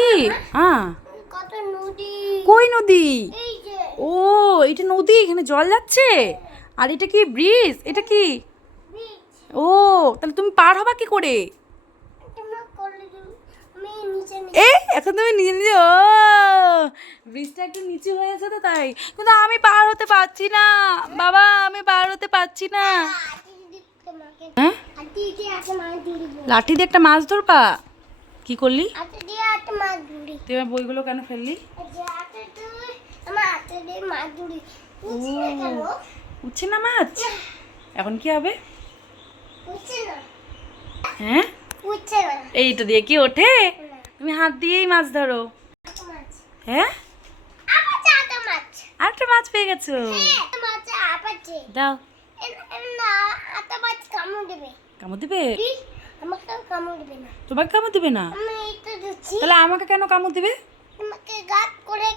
কি? কই নদী? ও এটা নদী এখানে জল যাচ্ছে? আর এটা কি ব্রিজ? এটা কি? ও তাহলে তুমি পার হবা কি করে? তোমরা আমি নিচে নিচে এই এখন তুমি নিজে নিজে ও ব্রিজটা একটু নিচু হয়েছে তো তাই। কিন্তু আমি পার হতে পারছি না। বাবা আমি পার হতে পারছি না। হ্যাঁ? ধরি লাঠি দিয়ে একটা মাছ ধরবা? কি করলি? তুই আমার বইগুলো কেন ফেললি? উঠছে না মাছ? এখন কি হবে? হ্যাঁ? এইটা দিয়ে কি ওঠে? তুমি হাত দিয়েই মাছ ধরো। হ্যাঁ? মাছ। আরেকটা মাছ পেয়ে গেছো। হ্যাঁ দাও। কামড় দেবে। কামড় দিবে? তোমাকে কামড় দিবে না? দিচ্ছি। তাহলে আমাকে কেন কামড় দিবে? তোমাকে গাত করে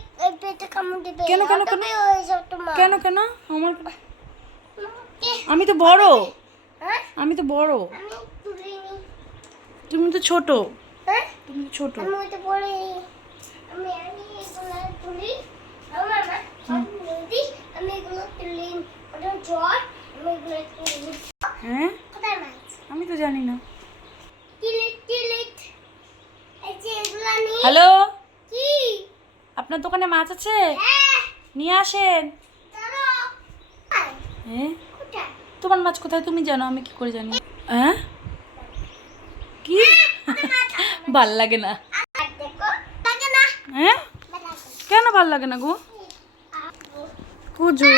পেটে কামড় দেবে। কেন, কেন, কেন? হয়ে কেন কেন? আমার আমি তো বড়। হ্যাঁ? আমি তো বড়। আমি তুমি তো ছোট। হ্যাঁ? তুমি তো ছোট। আমি ওইটা পড়ে আমি আমি এগুলো তুলি। আমার মা নদী আমি এগুলো তুলি। ওটা আমি এগুলো তুলি। হ্যাঁ? কোথায় মাছ? আমি তো জানি না। হ্যালো? আপনার দোকানে মাছ আছে? হ্যাঁ। নিয়ে আসেন। হ্যাঁ তোমার মাছ কোথায়? তুমি জানো আমি কি করে জানি? হ্যাঁ? কি? ভালো লাগে না। হ্যাঁ? কেন ভালো লাগে না গো? কুজু